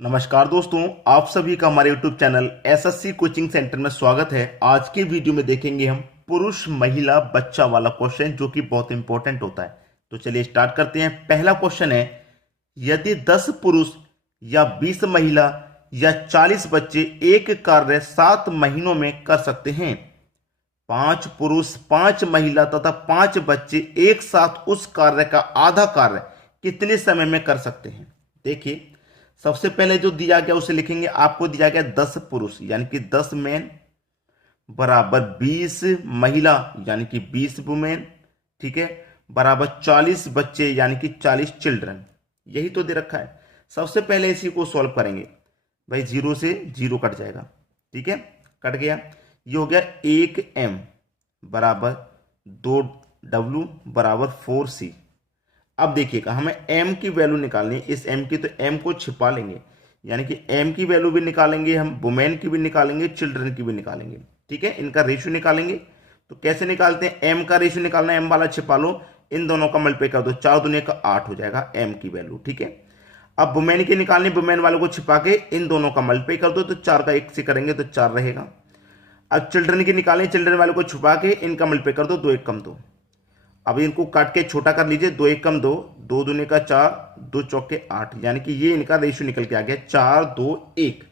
नमस्कार दोस्तों, आप सभी का हमारे YouTube channel SSC coaching centre में स्वागत है। आज के वीडियो में देखेंगे हम पुरुष महिला बच्चा वाला क्वेश्चन जो कि बहुत इंपॉर्टेंट होता है। तो चलिए स्टार्ट करते हैं। पहला क्वेश्चन है, यदि 10 पुरुष या 20 महिला या 40 बच्चे एक कार्य 7 महीनों में कर सकते हैं, 5 पुरुष 5 महिला तथा 5 बच्चे एक साथ उस कार्य का आधा कार्य कितने समय में कर सकते हैं। देखिए, सबसे पहले जो दिया गया उसे लिखेंगे। आपको दिया गया 10 पुरुष यानी कि 10 मैन बराबर 20 महिला यानी कि 20 वुमेन, ठीक है, बराबर 40 बच्चे यानी कि 40 चिल्ड्रन। यही तो दे रखा है। सबसे पहले इसी को सॉल्व करेंगे। भाई 0 से 0 कट जाएगा, ठीक है, कट गया। ये हो गया 1m बराबर 2w बराबर 4c। अब देखिएगा, हमें m की वैल्यू निकालनी है। इस m की तो m को छिपा लेंगे, यानी कि m की वैल्यू भी निकालेंगे हम, वुमेन की भी निकालेंगे, चिल्ड्रन की भी निकालेंगे, ठीक है। इनका रेशियो निकालेंगे। तो कैसे निकालते हैं? m का रेशियो निकालना है, m वाला छिपा लो, इन दोनों का मल्टीप्लाई कर दो, 4 दूनी का 8 हो जाएगा m की वैल्यू, ठीक है। अब वुमेन की निकालनी, वुमेन वाले को छिपा के इन दोनों का मल्टीप्लाई कर दो, तो 4 का 1 से करेंगे तो 4 रहेगा। अब चिल्ड्रन की निकालनी, चिल्ड्रन वाले को छुपा के इनका मल्टीप्लाई कर दो, 2 1 कम 2। अब इनको काट के छोटा कर लीजिए, 2 1 कम 2, 2 दूनी का 4, 2 चौके 8, यानी कि ये इनका रेशियो निकल के आ गया 4 2 1।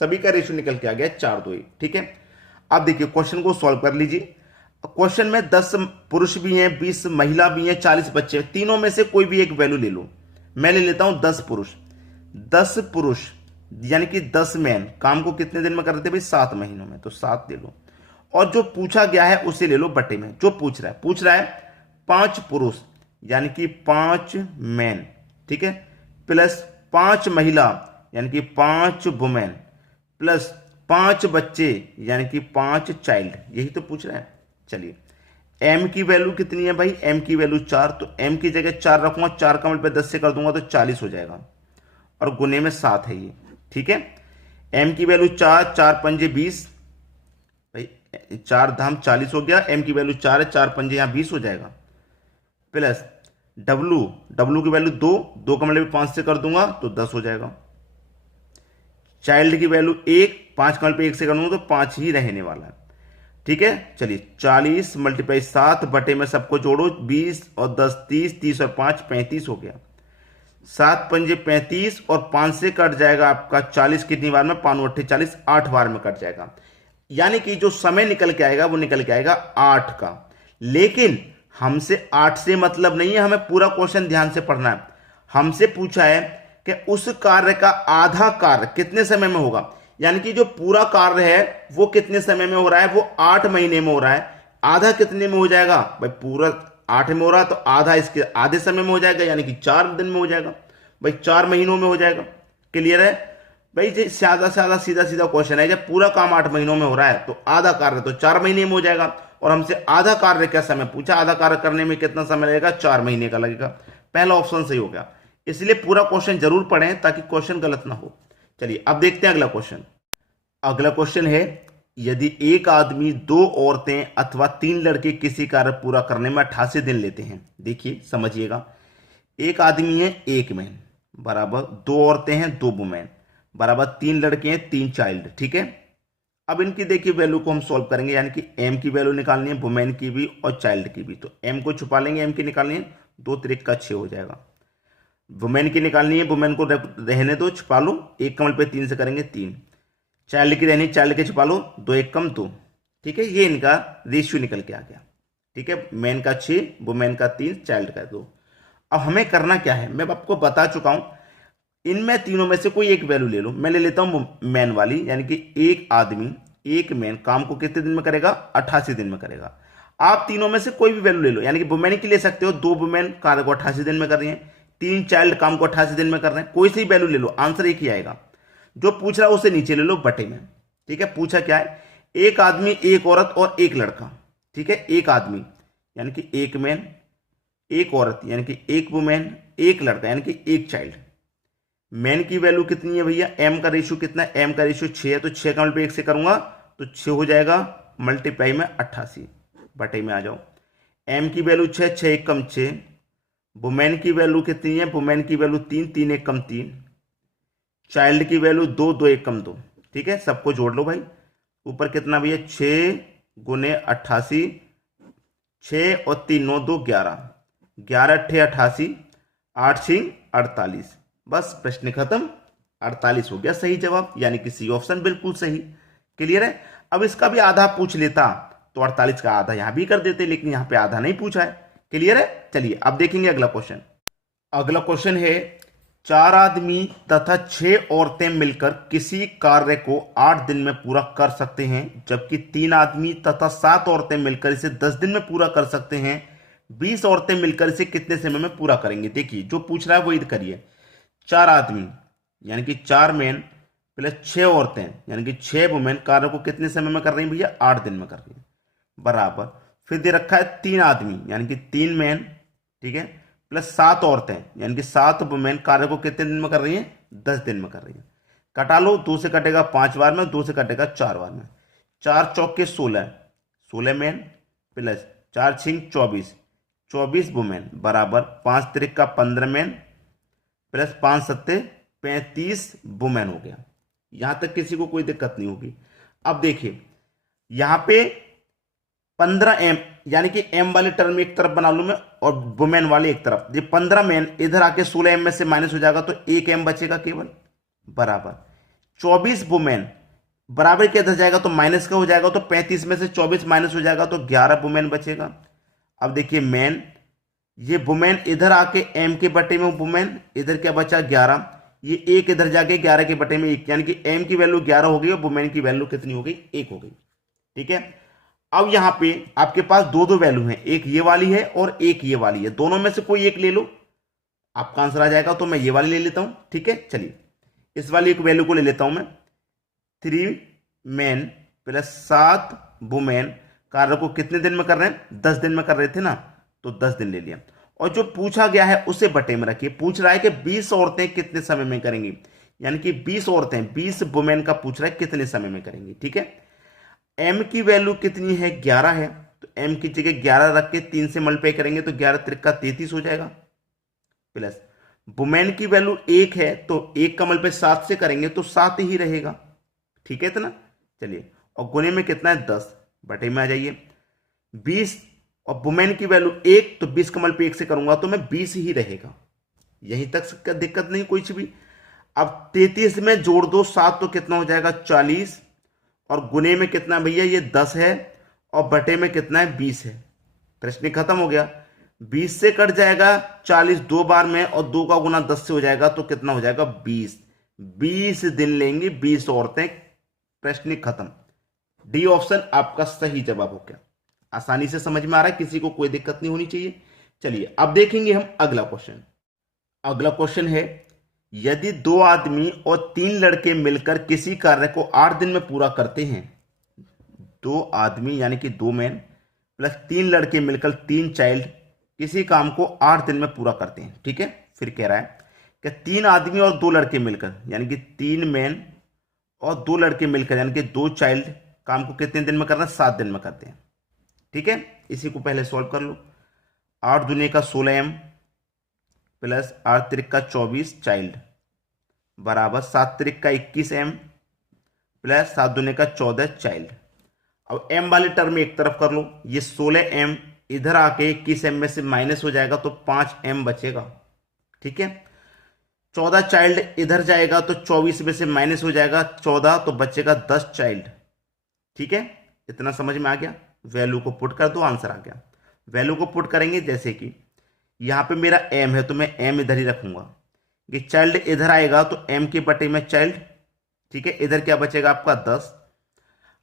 सभी का रेशियो निकल के आ गया 4 2 1, ठीक है। अब देखिए क्वेश्चन को सॉल्व कर लीजिए। क्वेश्चन में 10 पुरुष भी हैं, 20 महिला भी हैं, 40 बच्चे हैं। तीनों में से कोई भी एक वैल्यू ले लो। मैं ले लेता हूं 10 पुरुष। 10 पुरुष यानी कि 10 मैन काम को कितने दिन में करते हैं भाई? 7 महीनों में, तो 7 ले लो। और जो पूछा गया है उसे ले लो बटे में। जो पूछ रहा है 5 पुरुष यानी कि 5 मैन, ठीक है, प्लस 5 महिला यानी कि 5 वुमेन, प्लस 5 बच्चे यानी कि 5 चाइल्ड। यही तो पूछ रहा है। चलिए, m की वैल्यू कितनी है भाई? m की वैल्यू 4, तो m की जगह 4 रखूंगा, 4 का मल्टीप्लाई 10 से कर दूंगा तो 40 हो जाएगा, और गुने में 7 है ये, ठीक है। m की वैल्यू 4, 4 पंजे 20, भाई 4 धाम 40 हो गया। m की वैल्यू 4 है, 4 पंजे यहां 20 हो जाएगा, प्लस डब्लू की वैल्यू 2, 2 का मतलब 5 से कर दूंगा तो 10 हो जाएगा। चाइल्ड की वैल्यू 1, 5 का मतलब 1 से कर दूंगा तो 5 ही रहने वाला है, ठीक है। चलिए, 40 मल्टीप्लाई 7 बटे में सबको जोड़ो, 20 और 10 30, 30 और 5 35 हो गया। 7 पंजे 35 और 5 से कट जाएगा आपका 40। कितनी बार में? 5 8 40, 8 बार में कट जाएगा। यानी कि जो समय निकल के आएगा वो निकल के आएगा 8 का। लेकिन हमसे 8 से मतलब नहीं है, हमें पूरा क्वेश्चन ध्यान से पढ़ना है। हमसे पूछा है कि उस कार्य का आधा कार्य कितने समय में होगा, यानी कि जो पूरा कार्य है वो कितने समय में हो रहा है? वो 8 महीने में हो रहा है। आधा कितने में हो जाएगा भाई? पूरा 8 में हो रहा है तो आधा इसके आधे समय में हो जाएगा, यानी कि 4 दिन में हो जाएगा भाई, 4 महीनों में हो जाएगा। क्लियर है भाई? जी, सादा सादा सीधा सीधा क्वेश्चन है। जब पूरा काम 8 महीनों में हो रहा है तो आधा कार्य तो 4 महीने में हो जाएगा। और हमसे आधा कार्य का समय पूछा, आधा कार्य करने में कितना समय लगेगा? 4 महीने का लगेगा। पहला ऑप्शन सही हो गया। इसलिए पूरा क्वेश्चन जरूर पढ़ें ताकि क्वेश्चन गलत ना हो। चलिए अब देखते हैं अगला क्वेश्चन। अगला क्वेश्चन है, यदि एक आदमी 2 औरतें अथवा 3 लड़के किसी कार्य पूरा करने में 88 दिन लेते हैं। देखिए समझिएगा, एक आदमी है, एक मैन, बराबर 2 औरतें हैं, 2 वुमेन, बराबर 3 लड़के हैं, 3 चाइल्ड, ठीक है। अब इनकी देखिए वैल्यू को हम सॉल्व करेंगे, यानी कि m की वैल्यू निकालनी है, वुमेन की भी और चाइल्ड की भी। तो m को छुपा लेंगे, m की निकालनी है, 2 त्रिक का 6 हो जाएगा। वुमेन की निकालनी है, वुमेन को रहने दो, छुपा लो, 1 कमल पे 3 से करेंगे 3। चाइल्ड की रहनी, चाइल्ड के छुपा लो, 2 1 कम 2, ठीक है। ये इनका रेशियो निकल के आ गया, ठीक है। मैन का 6, वुमेन का 3, चाइल्ड का 2। अब हमें करना क्या है, मैं आपको बता चुका हूं। इनमें तीनों में से कोई एक वैल्यू ले लो। मैं ले लेता हूं मैन वाली, यानी कि एक आदमी, एक मैन काम को कितने दिन में करेगा? 88 दिन में करेगा। आप तीनों में से कोई भी वैल्यू ले लो, यानी कि वुमेन की ले सकते हो, 2 वुमेन कार्य को 88 दिन में कर रही हैं, 3 चाइल्ड काम को 88 दिन में कर रहे हैं। कोई सी वैल्यू ले लो, आंसर एक ही आएगा। जो पूछ रहा है उसे नीचे ले लो बटे में, ठीक है। पूछा क्या है? एक आदमी, एक औरत और एक लड़का, ठीक है। एक आदमी यानी कि एक मैन, एक औरत यानी कि एक वुमेन, एक लड़का यानी कि एक चाइल्ड। मैन की वैल्यू कितनी है भैया? m का रेशियो कितना है? m का रेशियो 6 है, तो 6 का मल्टीप्लाई 1 से करूंगा तो 6 हो जाएगा, मल्टीप्लाई में 88, बटे में आ जाओ। m की वैल्यू 6, 6 1 कम 6। वुमेन की वैल्यू कितनी है? वुमेन की वैल्यू 3, 3 1 कम 3। चाइल्ड की वैल्यू 2, 2 एकम 2, ठीक है, सबको जोड़ लो भाई। ऊपर कितना भैया, 6 गुने 88, 6 और 3 9 2 11, 11 अट्ठे 88, 8 6 48। बस प्रश्न खत्म। 48 हो गया सही जवाब, यानी कि सी ऑप्शन बिल्कुल सही। क्लियर है। अब इसका भी आधा पूछ लेता तो 48 का आधा यहां भी कर देते, लेकिन यहां पे आधा नहीं पूछा है। क्लियर है। चलिए अब देखेंगे अगला क्वेश्चन। अगला क्वेश्चन है, 4 आदमी तथा 6 औरतें मिलकर किसी कार्य को 8 दिन में पूरा कर सकते हैं, जबकि 3 आदमी तथा 7 औरतें मिलकर इसे 10 दिन में पूरा कर सकते हैं। 20 औरतें मिलकर इसे कितने समय में पूरा करेंगे। देखिए जो पूछ रहा है वही करिए। 4 आदमी यानी कि 4 मैन प्लस 6 औरतें यानी कि 6 वुमेन कार्य को कितने समय में कर रही हैं भैया, 8 दिन में कर रही हैं, बराबर। फिर दे रखा है 3 आदमी यानी कि 3 मैन, ठीक है, प्लस 7 औरतें यानी कि 7 वुमेन कार्य को कितने दिन में कर रही हैं, 10 दिन में कर रही हैं। कटा लो, 2 से कटेगा 5 बार में, 2 से कटेगा 4 बार में। 4 चौके 16, 16 मैन प्लस 4 छिंग 24, 24 वुमेन बराबर 5 तिरिका 15 मैन प्लस 5 सत्ते 35 वुमेन हो गया। यहां तक किसी को कोई दिक्कत नहीं होगी। अब देखिए यहां पे 15 एम यानी कि एम वाले टर्म एक तरफ बना लूं मैं और वुमेन वाले एक तरफ। ये 15 मैन इधर आके 16 एम में से माइनस हो जाएगा तो 1 एम बचेगा केवल, बराबर 24 वुमेन बराबर के इधर जाएगा तो माइनस का हो जाएगा, तो 35 में से 24 माइनस हो जाएगा तो 11 वुमेन बचेगा। अब देखिए मैन, ये वुमेन इधर आके एम के बटे में वुमेन, इधर क्या बचा 11, ये एक इधर जाके 11 के बटे में 1, यानी कि एम की वैल्यू 11 हो गई और वुमेन की वैल्यू कितनी हो गई, 1 हो गई। ठीक है। अब यहां पे आपके पास दो दो वैल्यू हैं, एक ये वाली है और एक ये वाली है, दोनों में से कोई एक ले लो, आपका आंसर आ जाएगा। तो मैं ये वाली ले लेता हूं, ठीक है। चलिए इस वाली एक वैल्यू को ले लेता हूं मैं। 3 मैन प्लस 7 वुमेन कार्य को कितने दिन में कर रहे हैं, 10 दिन में कर रहे थे ना, तो 10 दिन ले लिया। और जो पूछा गया है उसे बटे में रखिए। पूछ रहा है कि 20 औरतें कितने समय में करेंगी, यानी कि 20 औरतें 20 वुमेन का पूछ रहा है कितने समय में करेंगी। ठीक है। एम की वैल्यू कितनी है, 11 है, तो एम की जगह 11 रख के 3 से मल्टीप्लाई करेंगे तो 11 त्रिका 33 हो जाएगा, प्लस वुमेन की वैल्यू 1 है तो 1 का मल्टीप्लाई 7 से करेंगे तो 7 ही रहेगा। ठीक है इतना। चलिए और गुने में कितना है 10, बटे में आ जाइए 20 और वुमेन की वैल्यू 1 तो 20 का मल्टीप्लाई 1 से करूंगा तो मैं 20 ही रहेगा। यहीं तक दिक्कत नहीं कुछ भी। अब 33 में जोड़ दो 7 तो कितना हो जाएगा 40 और गुने में कितना भैया ये 10 है और बटे में कितना है 20 है। प्रश्न खत्म हो गया। 20 से कट जाएगा 40 दो बार में और 2 का गुना 10 से हो जाएगा तो कितना हो जाएगा 20। 20 दिन लेंगी 20 औरतें। प्रश्न खत्म। डी ऑप्शन आपका सही जवाब हो गया। आसानी से समझ में आ रहा है, किसी को कोई दिक्कत नहीं होनी चाहिए। चलिए अब देखेंगे हम अगला क्वेश्चन। अगला क्वेश्चन है, यदि 2 आदमी और 3 लड़के मिलकर किसी कार्य को 8 दिन में पूरा करते हैं, 2 आदमी यानी कि 2 मैन प्लस 3 लड़के मिलकर 3 चाइल्ड किसी काम को 8 दिन में पूरा करते हैं। ठीक है। फिर कह रहा है कि 3 आदमी और 2 लड़के मिलकर यानी कि 3 मैन और 2 लड़के मिलकर यानी कि 2 चाइल्ड काम को कितने दिन में करना है, 7 दिन में करते हैं। ठीक है। इसी को पहले सॉल्व कर लो। 8 दूने का 16 एम प्लस 8 त्रिक का 24 चाइल्ड बराबर 7 त्रिक का 21 एम प्लस 7 दूने का 14 चाइल्ड। अब एम वाले टर्म एक तरफ कर लो, ये 16 एम इधर आके 21 एम में से माइनस हो जाएगा तो 5 एम बचेगा। ठीक है। 14 चाइल्ड इधर जाएगा तो 24 में से माइनस हो जाएगा 14 तो बचेगा 10 चाइल्ड। ठीक है। इतना समझ में आ गया। वैल्यू को पुट कर दो, आंसर आ गया। वैल्यू को पुट करेंगे जैसे कि यहां पे मेरा एम है तो मैं एम इधर ही रखूंगा, कि चाइल्ड इधर आएगा तो एम के बटे में चाइल्ड। ठीक है। इधर क्या बचेगा आपका 10।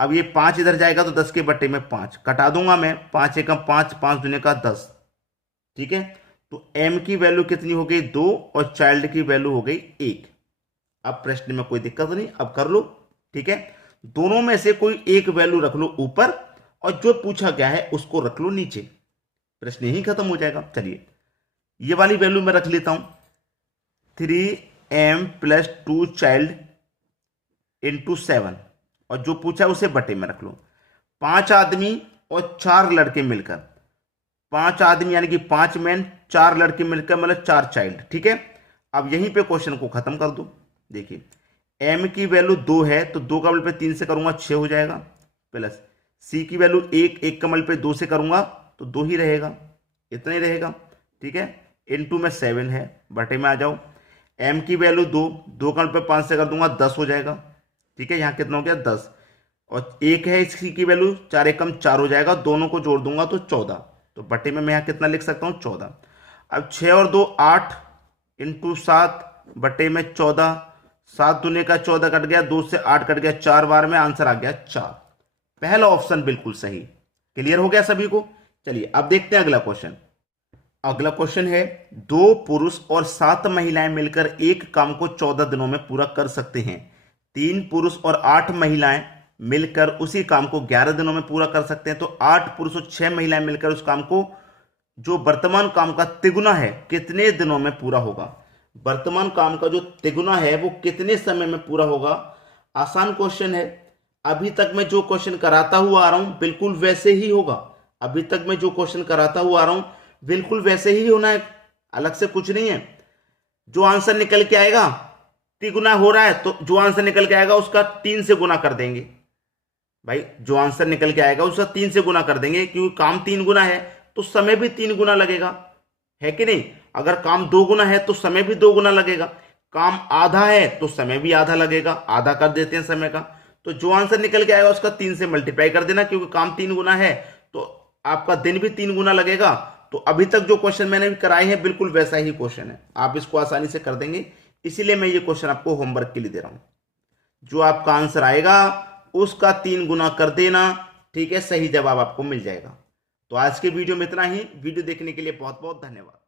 अब ये 5 इधर जाएगा तो 10 के बटे में 5 कटा दूंगा मैं, 5 एकम 5, 5 दूने का 10। ठीक है। तो एम की वैल्यू कितनी हो गई 2 और चाइल्ड की वैल्यू हो गई 1। अब प्रश्न में कोई दिक्कत नहीं, अब कर लो। ठीक है। दोनों में से कोई एक वैल्यू रख लो ऊपर और जो पूछा गया है उसको रख लो नीचे, प्रश्न ही खत्म हो जाएगा। चलिए ये वाली वैल्यू मैं रख लेता हूं 3m प्लस 2 चाइल्ड इंटू 7 और जो पूछा उसे बटे में रख लो। 5 आदमी और 4 लड़के मिलकर, 5 आदमी यानी कि 5 मैन 4 लड़के मिलकर मतलब 4 चाइल्ड। ठीक है। अब यहीं पे क्वेश्चन को खत्म कर दो। देखिए m की वैल्यू 2 है तो 2 का मल्टीप्लाई 3 से करूंगा 6 हो जाएगा, प्लस c की वैल्यू 1 का मल्टीप्लाई 2 से करूंगा तो 2 ही रहेगा, इतना ही रहेगा। ठीक है, इनटू में 7 है, बटे में आ जाओ। m की वैल्यू 2 का मल्टीप्लाई 5 से कर दूंगा 10 हो जाएगा। ठीक है, यहाँ कितना हो गया 10, और 1 है इसकी की वैल्यू 4 एकम 4 हो जाएगा, दोनों को जोड़ दूंगा तो 14, तो बटे में मैं यहाँ कितना लिख सकता हूँ 14। अब 6 और 2 8 इंटू 7 बटे में 14, 7 दूने का 14 कट गया, 2 से 8 कट गया, 4 बार में आंसर आ गया 4। पहला ऑप्शन बिल्कुल सही। क्लियर हो गया सभी को। चलिए अब देखते हैं अगला क्वेश्चन। अगला क्वेश्चन है 2 पुरुष और 7 महिलाएं मिलकर एक काम को 14 दिनों में पूरा कर सकते हैं। 3 पुरुष और 8 महिलाएं मिलकर उसी काम को 11 दिनों में पूरा कर सकते हैं। तो 8 पुरुष और 6 महिलाएं मिलकर उस काम को, जो वर्तमान काम का तिगुना है, कितने दिनों में पूरा होगा। वर्तमान काम का जो तिगुना है वो कितने समय में पूरा होगा। आसान क्वेश्चन है। अभी तक मैं जो क्वेश्चन कराता हुआ आ रहा हूं बिल्कुल वैसे ही होगा। अभी तक मैं जो क्वेश्चन कराता हुआ आ रहा हूं बिल्कुल वैसे ही होना है, अलग से कुछ नहीं है। जो आंसर निकल के आएगा, तिगुना हो रहा है तो जो आंसर निकल के आएगा उसका 3 से गुना कर देंगे। भाई जो आंसर निकल के आएगा उसका 3 से गुना कर देंगे, क्योंकि काम 3 गुना है तो समय भी 3 गुना लगेगा, है कि नहीं। अगर काम 2 गुना है तो समय भी 2 गुना लगेगा। काम आधा है तो समय भी आधा लगेगा, आधा कर देते हैं समय का। तो जो आंसर निकल के आएगा उसका 3 से मल्टीप्लाई कर देना, क्योंकि काम 3 गुना है तो आपका दिन भी 3 गुना लगेगा। तो अभी तक जो क्वेश्चन मैंने भी कराए हैं बिल्कुल वैसा ही क्वेश्चन है, आप इसको आसानी से कर देंगे। इसीलिए मैं ये क्वेश्चन आपको होमवर्क के लिए दे रहा हूं। जो आपका आंसर आएगा उसका 3 गुना कर देना, ठीक है, सही जवाब आपको मिल जाएगा। तो आज के वीडियो में इतना ही। वीडियो देखने के लिए बहुत बहुत धन्यवाद।